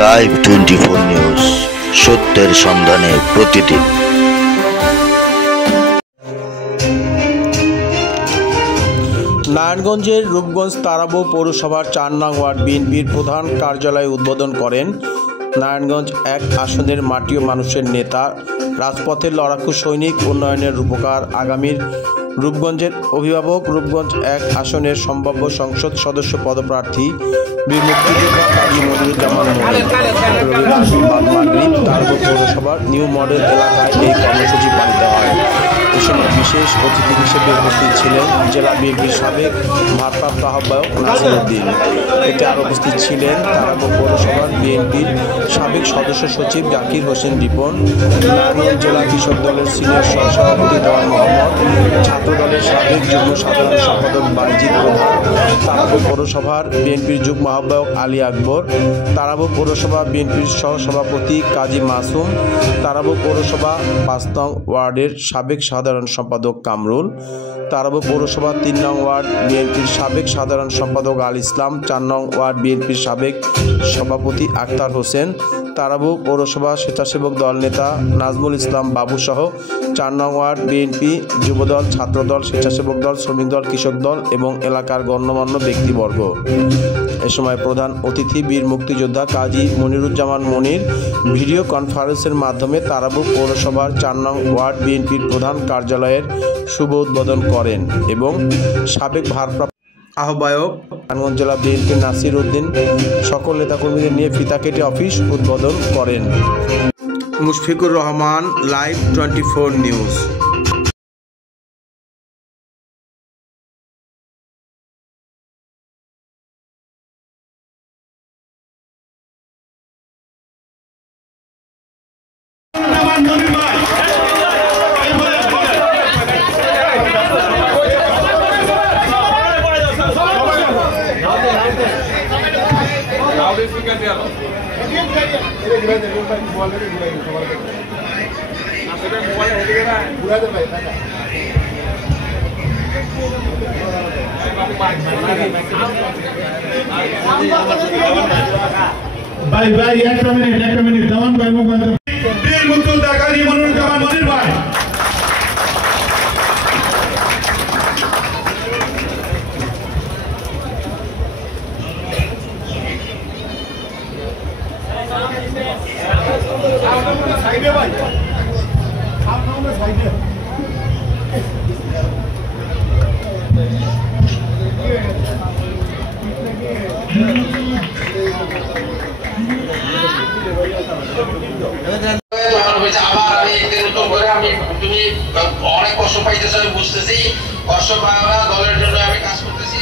Live 24 news, সত্যের সন্ধানে প্রতিদিন। নারায়ণগঞ্জের রূপগঞ্জ তারাবো পৌরসভার ৪ নং ওয়ার্ড বিএনপির প্রধান কার্যালয় উদ্বোধন করেন নারায়ণগঞ্জ ১ আসনের মাটি ও মানুষের নেতা, রাজপথের লড়াকু সৈনিক, উন্নয়নের রূপকার, আগামীর রূপগঞ্জের অভিভাবক, রূপগঞ্জ ১ আসনের সম্ভাব্য সংসদ সদস্য পদপ্রার্থী বীর মুক্তিযোদ্ধা কাজী মনিরুজ্জামান মনির। রবিবার সোমবার মাগরিব তারাবো পৌরসভার নিউ মডেল এলাকায় এই কর্মসূচি পালিত হয়। এ সময় বিশেষ অতিথি হিসেবে উপস্থিত ছিলেন জেলা বিএনপির সাবেক ভারপ্রাপ্ত আহ্বায়ক নাসির উদ্দিন। এতে আরও উপস্থিত ছিলেন তারাবো পৌরসভার বিএনপির সাবেক সদস্য সচিব জাকির হোসেন রিপন, নারায়ণগঞ্জ জেলা কৃষক দলের সিনিয়র সহসভাপতি দেওয়ান মোহাম্মদ, ছাত্র দলের সাবেক যুগ্ম সাধারণ সম্পাদক বাইজিদ প্রধান, তারাবো পৌরসভার বিএনপির যুগ্ম আহ্বায়ক আলী আকবর, তারাবো পৌরসভা বিএনপির সহসভাপতি কাজী মাসুম, তারাবো পৌরসভা ৫ নং ওয়ার্ডের সাবেক সাধারণ সম্পাদক কামরুল, তারাবো পৌরসভা ৩ নং ওয়ার্ড বিএনপির সাবেক সাধারণ সম্পাদক আল ইসলাম, ৪ নং ওয়ার্ড বিএনপির সাবেক সভাপতি আক্তার হোসেন, তারাবো পৌরসভা স্বেচ্ছাসেবক দল নেতা নাজমুল ইসলাম বাবু সহ ৪ নং ওয়ার্ড বিএনপি যুবদল, ছাত্রদল, স্বেচ্ছাসেবক দল, শ্রমিক দল, কৃষক দল এবং এলাকার গণ্যমান্য ব্যক্তিবর্গ। এ সময় প্রধান অতিথি বীর মুক্তিযোদ্ধা কাজী মনিরুজ্জামান মনির ভিডিও কনফারেন্সের মাধ্যমে তারাবো পৌরসভার ৪ নং ওয়ার্ড বিএনপির প্রধান কার্যালয়ের শুভ উদ্বোধন করেন এবং সাবেক ভারপ্রাপ্ত আহ্বায়ক নারায়ণগঞ্জ জেলা বিএনপি নাসির উদ্দিন সকল নেতাকর্মীদের নিয়ে ফিতা কেটে অফিস উদ্বোধন করেন। Mushfiqur Rahman, live 24 news. ভাই ভাই একটা মিনিট দামান ভাই মুখ বন্ধ। বীর মুক্তিযোদ্ধা কাজী মনিরুজ্জামান মনির ভাই, সাইডে ভাই, আপনারা সাইডে। অনেক কষ্ট পাইতেছে, আমি বুঝতেছি কষ্ট পাওয়া দলের জন্য আমি কাজ করতেছি।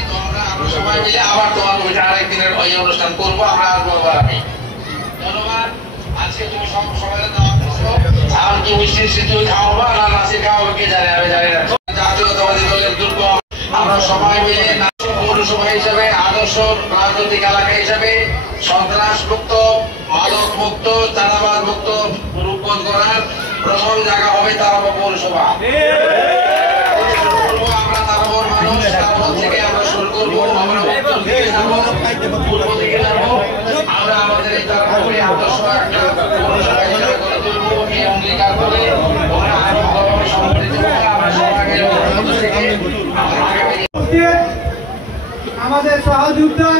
আমরা সবাই মিলে আবার তোমার আরেকদিনের ওই অনুষ্ঠান করবো, আমরা আসবো। আমি ধন্যবাদ। আজকে তুমি সবাই আর কি মিষ্টি তুমি খাওয়াবো না নাসির খাওয়াবো কে জানে, আমি জানি না। জাতীয়তাবাদী দলের দুর্গ আমরা সবাই মিলে পৌরসভা হিসাবে আদর্শ রাজনৈতিক এলাকা হিসাবে সন্ত্রাস মুক্ত, মাদক মুক্ত, চাঁদাবাদ মুক্ত রূপগঞ্জ করার প্রথম জায়গা হবে তারাবো পৌরসভা। আমরা তারাবোর মানুষ, তারাবো থেকে আমরা শুরু করবো, আমরা উত্তর দিকে যাবো, পূর্ব দিকে যাবো। আমরা আমাদের এই তারাবোকে আদর্শ একটা পৌরসভা হিসাবে গড়ে তুলবো, এই অঙ্গীকার করে আমরা আরো ভালোভাবে সংগঠিত হবো। আমরা সবাইকে আমাদের সহযোগিতা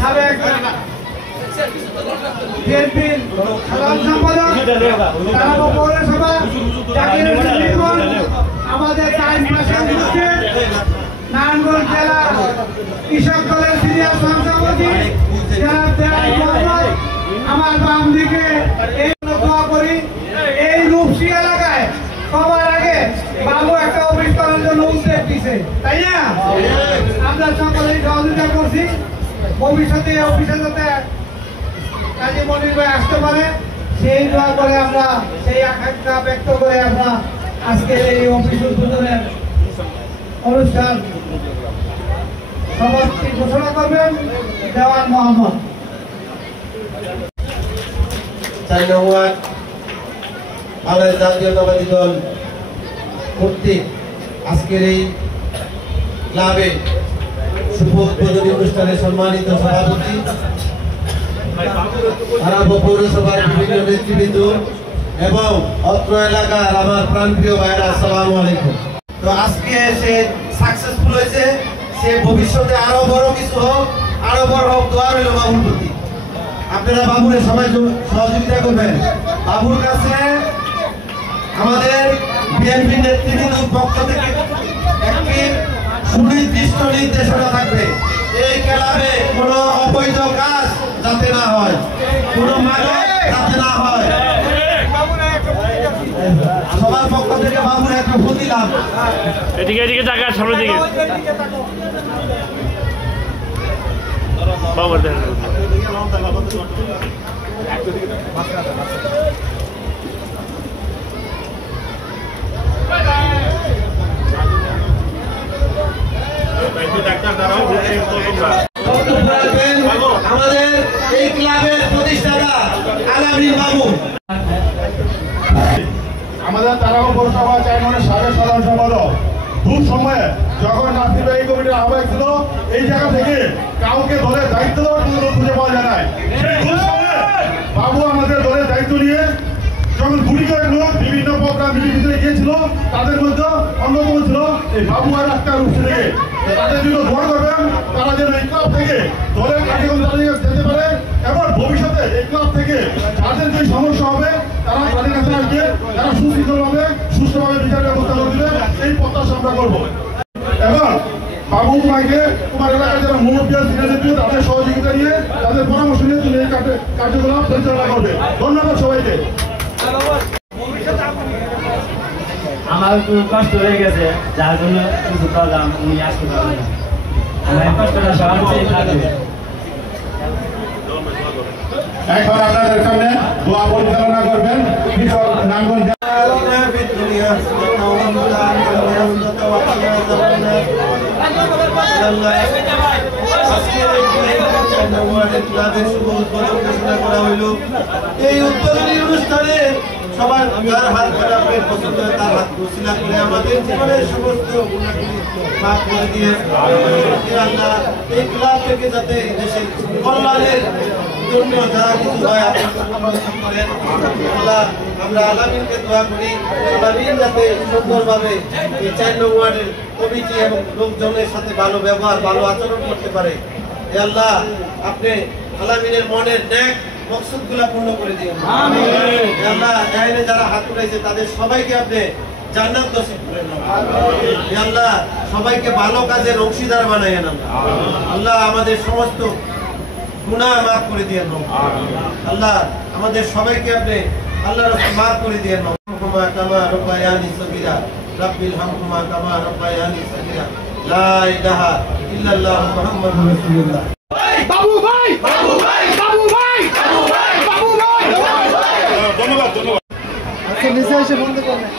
সাবেক বিএনপির সাধারণ সম্পাদক তারাবো পৌরসভা জাকির হোসেন রিপন, আমাদের নারায়ণগঞ্জ জেলা কৃষক দলের সিনিয়র সহসভাপতি জনাব দেওয়ান মোহাম্মদ, আমার বাম দিকে এই দোয়া করি। এই রূপসী এলাকায় সবার আগে বাবু একটা অফিস করার জন্য উদ্যোগ দিছে, তাই না? আমরা সকলেই সহযোগিতা করছি। ভবিষ্যতে অফিসে যাতে কাজী মনির ভাই আসতে পারে সেই দোয়া করে আমরা, সেই আকাঙ্ক্ষা ব্যক্ত করে আমরা আজকে এই অফিস উদ্বোধনের অনুষ্ঠান সমাপ্তি ঘোষণা করবেন দেওয়ান মোহাম্মদ। ৪ নং ওয়ার্ড বাংলাদেশ জাতীয়তাবাদী দল কর্তৃক আজকের এই ক্লাবে শুভ উদ্বোধনী অনুষ্ঠানে সম্মানিত সভাপতি আরাবো পৌরসভার বিভিন্ন নেতৃবৃন্দ এবং অত্র এলাকার আমার প্রাণপ্রিয় ভাইরা, আসসালামু আলাইকুম। তো আজকে সে সাকসেসফুল হয়েছে, সে ভবিষ্যতে আরো বড় কিছু হোক, আরো বড় হোক, দোয়া রইল বাবুর প্রতি। আপনারা বাবুরের সবাই সহযোগিতা করবেন। বাবুর কাছে আমাদের বিএনপি নেতৃবৃন্দর পক্ষ থেকে একটি সুনির্দিষ্ট নির্দেশনা থাকবে, এই ক্লাবে কোনো অবৈধ কাজ যাতে না হয়, কোনো মাদক যাতে না হয়। সবার পক্ষ থেকে বাবুর একটা ভোট দিলাম। এদিকে এদিকে টাকা সামনের দিকে বাবুর দেন। আমাদের এই ক্লাবের প্রতিষ্ঠাতা আলামিন বাবু। আমাদের তারাও পৌরসভা 4 নম্বরের সাবেক সাধারণ সম্পাদক দূর সময়ে যখন নাসিরবাহী কমিটির আহ্বায়ক ছিল, এই জায়গা থেকে কাউকে দলের দায়িত্ব দেওয়ার কোনো লোক খুঁজে পাওয়া যায় না। সেই দূর সময়ে বাবু আমাদের দলের দায়িত্ব নিয়ে যখন গুলি করে লোক বিভিন্ন প্রোগ্রাম মিটিং ভিতরে গিয়েছিল, তাদের মধ্যে অন্যতম ছিল এই বাবু আর আক্তার রূপসী থেকে। তাদের জন্য দোয়া করবেন, তারা যেন এই ক্লাব থেকে দলের কার্যক্রম চালিয়ে যেতে পারে এবং ভবিষ্যতে এই ক্লাব থেকে যাদের যে সমস্যা হবে তারা তাদের কাছে আসবে, তারা সুশৃঙ্খলভাবে সুস্থভাবে বিচার ব্যবস্থা করে দেবে, এই প্রত্যাশা আমরা করবো। এবং বাবু তোমাকে তোমার এলাকায় যারা মুরব্বীরা সিনিয়র তাদের সহযোগিতা নিয়ে, তাদের পরামর্শ নিয়ে তুমি এই কার্যকলাপ পরিচালনা করবে। ধন্যবাদ সবাইকে। আমার একটু কষ্ট হয়ে গেছে, যার জন্য কিছু প্রোগ্রাম উনি আসতে পারবেন না। আমার কষ্টটা সবার চেয়ে থাকবে। এখন আপনাদের সামনে দোয়া পরিচালনা করবেন কৃষক নারায়ণগঞ্জ। এই উদ্বোধনী অনুষ্ঠানে সবার যার হাত কাটাবে পছন্দ হয় তার হাত উসিলা করে আমাদের জীবনের সমস্ত গুণাগুলি মাফ করে দিয়ে আল্লাহ এই ক্লাব থেকে যাতে দেশের কল্যাণের জন্য যারা কিছু হয় করেন, আল্লাহ আমরা আলামিনকে দোয়া করি, আলামিন যাতে সুন্দরভাবে এই 4 নং ওয়ার্ডের কমিটি এবং লোকজনের সাথে ভালো ব্যবহার, ভালো আচরণ করতে পারে। আল্লাহ আপনি আলামিনের মনের ন্যাক মকসুদগুলা পূর্ণ করে দিন। আমিন। আল্লাহ এখানে যারা হাত উঠাইছে তাদের সবাইকে আপনি জান্নাত নসিব করে দেন। আমিন। আল্লাহ সবাইকে ভালো কাজের অংশীদার বানাইয়েন। আল্লাহ আমাদের সমস্ত গুনাহ মাফ করে দিয়েন। আমিন। আল্লাহ আমাদের সবাইকে আপনি আল্লাহর রাস্তায় মাফ করে দিয়েন। হুকুমা কামা রব্বায়ানি সগীরা রাব্বিল হামহুমা কামা রব্বায়ানি সগীরা লা ইলাহা ইল্লাল্লাহ মুহাম্মাদুর রাসূলুল্লাহ। বাবু ভাই, বাবু ভাই, বাবু ভাই, বাবু ভাই, বাবু ভাই। ধন্যবাদ, ধন্যবাদ। আচ্ছা নিচে এসে বন্ধ করবেন।